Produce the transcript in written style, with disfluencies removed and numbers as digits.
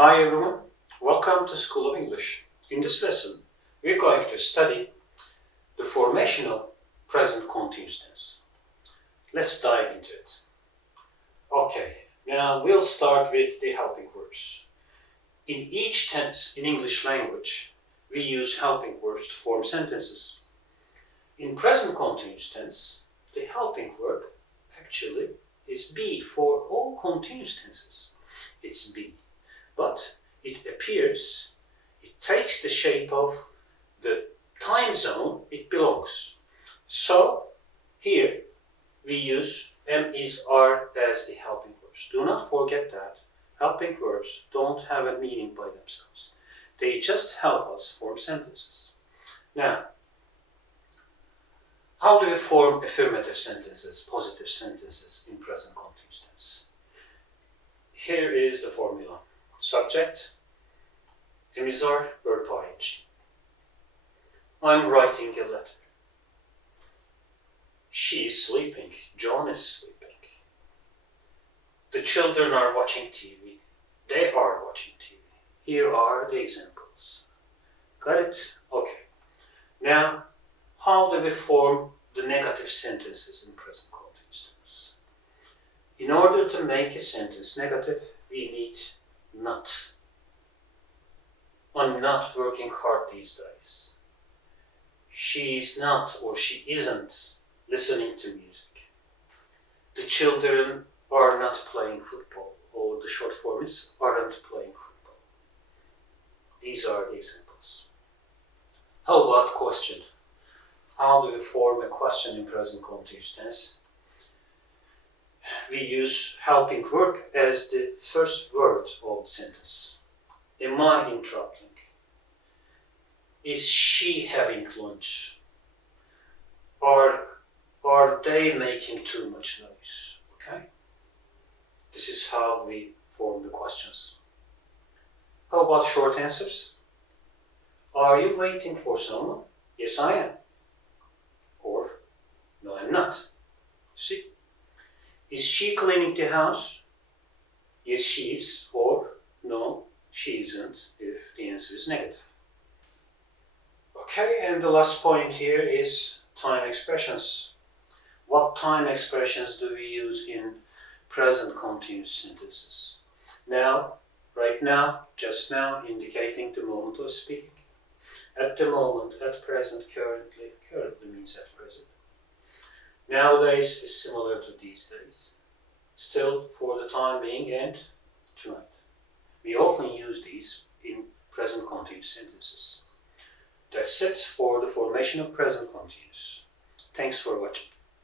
Hi everyone, welcome to School of English. In this lesson, we're going to study the formation of present continuous tense. Let's dive into it. Okay, now we'll start with the helping verbs. In each tense in English language, we use helping verbs to form sentences. In present continuous tense, the helping verb actually is be for all continuous tenses. It's be. But it takes the shape of the time zone it belongs. So here we use am, is, are as the helping verbs. Do not forget that helping verbs don't have a meaning by themselves. They just help us form sentences. Now, how do we form affirmative sentences, positive sentences in present continuous tense? Here is the formula. Subject, emissar, verb ing. I'm writing a letter. She is sleeping. John is sleeping. The children are watching TV. They are watching TV. Here are the examples. Got it? Okay. Now, how do we form the negative sentences in present continuous tense? In order to make a sentence negative, we need not. I'm not working hard these days. She's not or she isn't listening to music. The children are not playing football, or the short form is aren't playing football. These are the examples. How about question? How do we form a question in present continuous tense? We use helping verb as the first word of the sentence. Am I interrupting? Is she having lunch? Are they making too much noise? Okay? This is how we form the questions. How about short answers? Are you waiting for someone? Yes, I am. Or, no, I'm not. See? Is she cleaning the house? Yes, she is. Or, no, she isn't, if the answer is negative. Okay, and the last point here is time expressions. What time expressions do we use in present continuous sentences? Now, right now, just now, indicating the moment of speaking. At the moment, at present, currently. Currently means at present. Nowadays is similar to these days. Still, for the time being, and tonight. We often use these in present continuous sentences. That's it for the formation of present continuous. Thanks for watching.